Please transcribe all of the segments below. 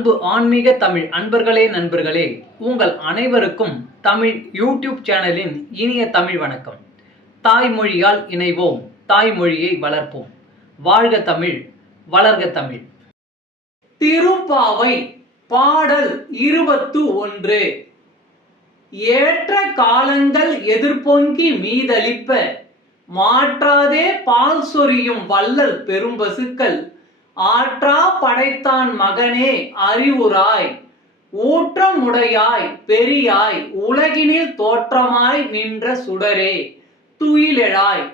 அன்பு ஆன்மீக தமிழ் அன்பர்களே நண்பர்களே, உங்கள் அனைவருக்கும் தமிழ் யூடியூப் சேனலின் இனிய தமிழ் வணக்கம். தாய்மொழியால் இணைவோம், தாய்மொழியை வளர்ப்போம். வாழ்க தமிழ், வளர்க தமிழ். திருப்பாவை பாடல் 21. ஏற்ற காலங்கள் எதிர்பொங்கி மீதளிப்ப மாற்றாதே பால் சொரியும் வள்ளல் பெரும்பசுக்கள் ஆற்றா படைத்தான் மகனே அறிவுராய் ஊற்றமுடையாய் பெரியாய் உலகினில் தோற்றமாய் நின்ற சுடரே துயிலெழாய்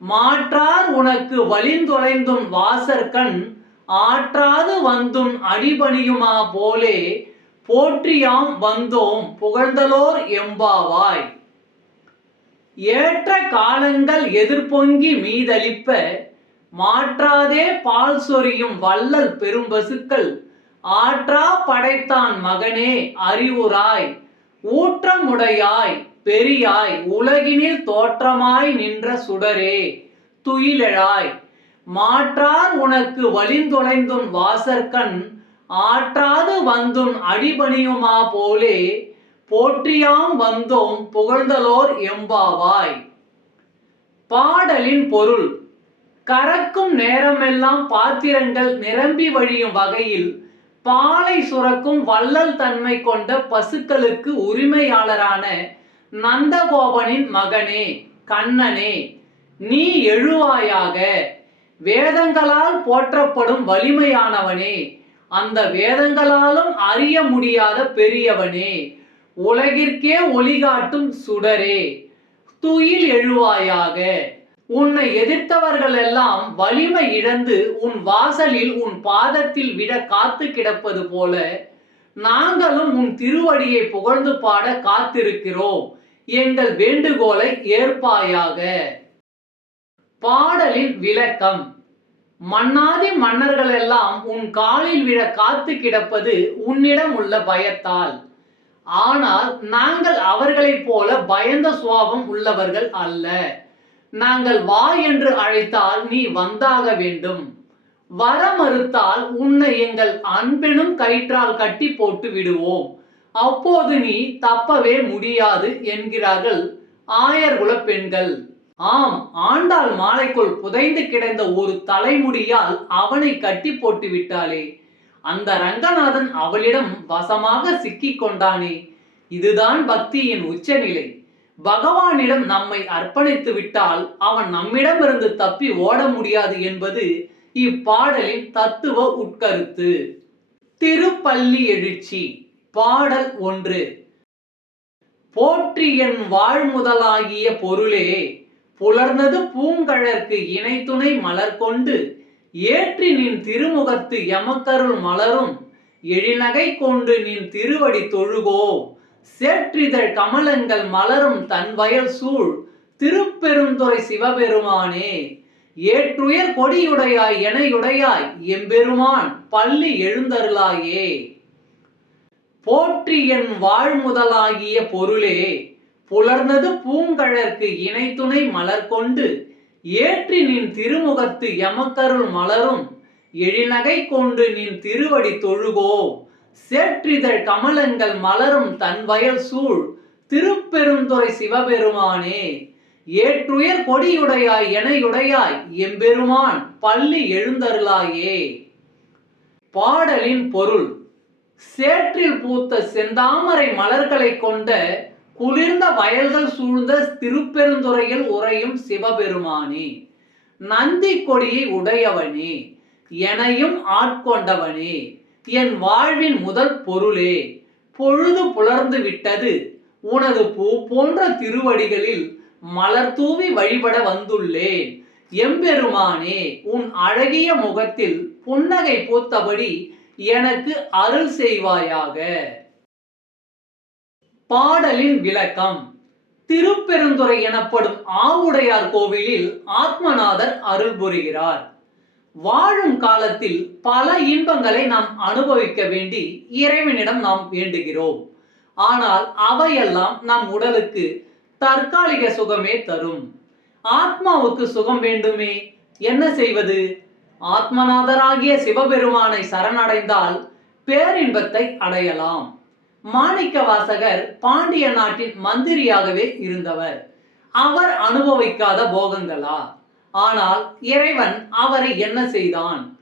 மாற்றார் உனக்கு வலிந்தொலைந்தும் வாசற்கண் ஆற்றாது வந்தும் அடிபணியுமா போலே போற்றியாம் வந்தோம் புகழ்ந்தலோர் எம்பாவாய். ஏற்ற காலங்கள் எதிர்பொங்கி மீதளிப்ப மாற்றாதே பால் சொரியும் வள்ளல் பெரும்பசுக்கள் ஆற்றா படைத்தான் மகனே அறிவுராய் ஊற்றமுடையாய் பெரியாய் உலகினில் தோற்றமாய் நின்ற சுடரே துயிலெழாய் மாற்றார் உனக்கு வலிந்தொலைந்துன் வாசற்கண் ஆற்றாது வந்துன் அடிபணியுமா போலே போற்றியாம் வந்தோம் புகழ்ந்தலோர் எம்பாவாய். பாடலின் பொருள்: கறக்கும் நேரமெல்லாம் பாத்திரங்கள் நிரம்பி வழியும் வகையில் பாலை சுரக்கும் வள்ளல் தன்மை கொண்ட பசுக்களுக்கு உரிமையாளரான நந்தகோபனின் மகனே கண்ணனே, நீ எழுவாயாக. வேதங்களால் போற்றப்படும் வலிமையானவனே, அந்த வேதங்களாலும் அறிய முடியாத பெரியவனே, உலகிற்கே ஒளிகாட்டும் சுடரே, துயில் எழுவாயாக. உன்னை எதிர்த்தவர்கள் எல்லாம் வலிமை இழந்து உன் வாசலில் உன் பாதத்தில் விட காத்து கிடப்பது போல நாங்களும் உன் திருவடியை புகழ்ந்து பாட காத்திருக்கிறோம். எங்கள் வேண்டுகோளை ஏற்பாயாக. பாடலின் விளக்கம்: மன்னாதி மன்னர்கள் எல்லாம் உன் காலில் விழ காத்து கிடப்பது உன்னிடம் உள்ள பயத்தால். ஆனால் நாங்கள் அவர்களைப் போல பயந்த சுபாவம் உள்ளவர்கள் அல்ல. நாங்கள் வா என்று அழைத்தால் நீ வந்தாக வேண்டும். வர மறுத்தால் உன்னை எங்கள் அன்பெனும் கயிற்றால் கட்டி போட்டு விடுவோம். அப்போது நீ தப்பவே முடியாது என்கிறார்கள் ஆயர்குல பெண்கள். ஆம், ஆண்டாள் மாலைக்குள் புதைந்து கிடந்த ஒரு தலைமுடியால் அவனை கட்டி போட்டு விட்டாளே, அந்த ரங்கநாதன் அவளிடம் வசமாக சிக்கிக் கொண்டானே. இதுதான் பக்தியின் உச்சநிலை. பகவானிடம் நம்மை அர்ப்பணித்து விட்டால் அவன் நம்மிடமிருந்து தப்பி ஓட முடியாது என்பது இப்பாடலின் தத்துவ உட்கருத்து. திருப்பள்ளி எழுச்சி. பாடல் 1. போற்றி என் வாழ்முதலாகிய பொருளே, புலர்ந்தது பூங்கழற்கு இணை துணை மலர் கொண்டு ஏற்றி நின் திருமுகத்து எமக்கருள் மலரும் எழிநகை கொண்டு நின் திருவடி தொழுகோ சேற்றிதழ் கமலங்கள் மலரும் தன் வயல் சூழ் திருப்பெருந்துறை சிவபெருமானே, ஏற்றுயர் கொடியுடையாய் எனையுடையாய் எம்பெருமான் பள்ளி எழுந்தருளாயே. போற்றி என் வாழ்முதலாகிய பொருளே, புலர்ந்தது பூங்கழற்கு இணை துணை மலர் கொண்டு ஏற்றி நின் திருமுகத்து எமக்கருள் மலரும் எழிநகை கொண்டு நின் திருவடி தொழுகோ சேற்றிதழ் கமலங்கள் மலரும் தன் வயல் சூழ் திருப்பெருந்துறை சிவபெருமானே, ஏற்றுயர் கொடியுடையாய் எனையுடையாய் எம்பெருமான் பள்ளி எழுந்தருளாயே. பாடலின் பொருள்: சேற்றில் பூத்த செந்தாமரை மலர்களை கொண்ட குளிர்ந்த வயல்கள் சூழ்ந்த திருப்பெருந்துறையில் உறையும் சிவபெருமானே, நந்தி கொடியை உடையவனே, எனையும் ஆட்கொண்டவனே, என் வாழ்வின் முதல் பொருளே, பொழுது புலர்ந்து விட்டது. உனது பூ போன்ற திருவடிகளில் மலர் தூவி வழிபட வந்துள்ளேன். எம்பெருமானே, உன் அழகிய முகத்தில் புன்னகை பூத்தபடி எனக்கு அருள் செய்வாயாக. பாடலின் விளக்கம்: திருப்பெருந்துறை எனப்படும் ஆவுடையார் கோவிலில் ஆத்மநாதர் அருள் புரிகிறார். வாழும் காலத்தில் பல இன்பங்களை நாம் அனுபவிக்க வேண்டி இறைவனிடம் நாம் வேண்டுகிறோம். ஆனால் அவையெல்லாம் நம் உடலுக்கு தற்காலிக சுகமே தரும். ஆத்மாவுக்கு சுகம் வேண்டுமே, என்ன செய்வது? ஆத்மநாதராகிய சிவபெருமானை சரணடைந்தால் பேரின்பத்தை அடையலாம். மாணிக்கவாசகர் பாண்டிய நாட்டின் மந்திரியாகவே இருந்தவர். அவர் அனுபவிக்காத போகங்களா? ஆனால் இறைவன் அவரை என்ன செய்தான்?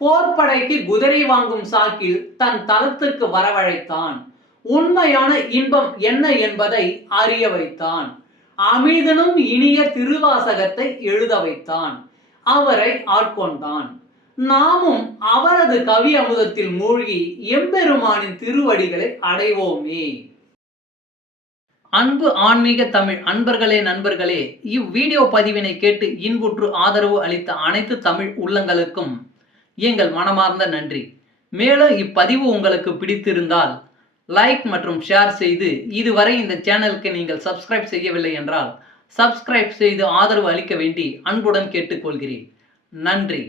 போர்ப்படைக்கு குதிரை வாங்கும் சாக்கில் தன் தலத்திற்கு வரவழைத்தான். உண்மையான இன்பம் என்ன என்பதை அறிய வைத்தான். அமிழ்தனும் இனிய திருவாசகத்தை எழுத வைத்தான். அவரை ஆட்கொண்டான். நாமும் அவரது கவி அமுதத்தில் மூழ்கி எம்பெருமானின் திருவடிகளை அடைவோமே. அன்பு ஆன்மீக தமிழ் அன்பர்களே, நண்பர்களே, இவ்வீடியோ பதிவினை கேட்டு இன்புற்று ஆதரவு அளித்த அனைத்து தமிழ் உள்ளங்களுக்கும் எங்கள் மனமார்ந்த நன்றி. மேலும் இப்பதிவு உங்களுக்கு பிடித்திருந்தால் லைக் மற்றும் ஷேர் செய்து, இதுவரை இந்த சேனலுக்கு நீங்கள் சப்ஸ்கிரைப் செய்யவில்லை என்றால் சப்ஸ்கிரைப் செய்து ஆதரவு அளிக்க வேண்டி அன்புடன் கேட்டுக்கொள்கிறேன். நன்றி.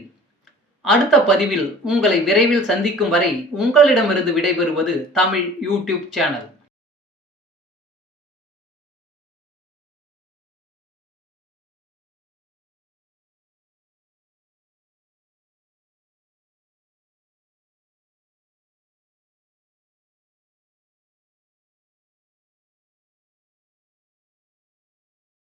அடுத்த பதிவில் உங்களை விரைவில் சந்திக்கும் வரை உங்களிடமிருந்து விடைபெறுவது தமிழ் யூடியூப் சேனல்.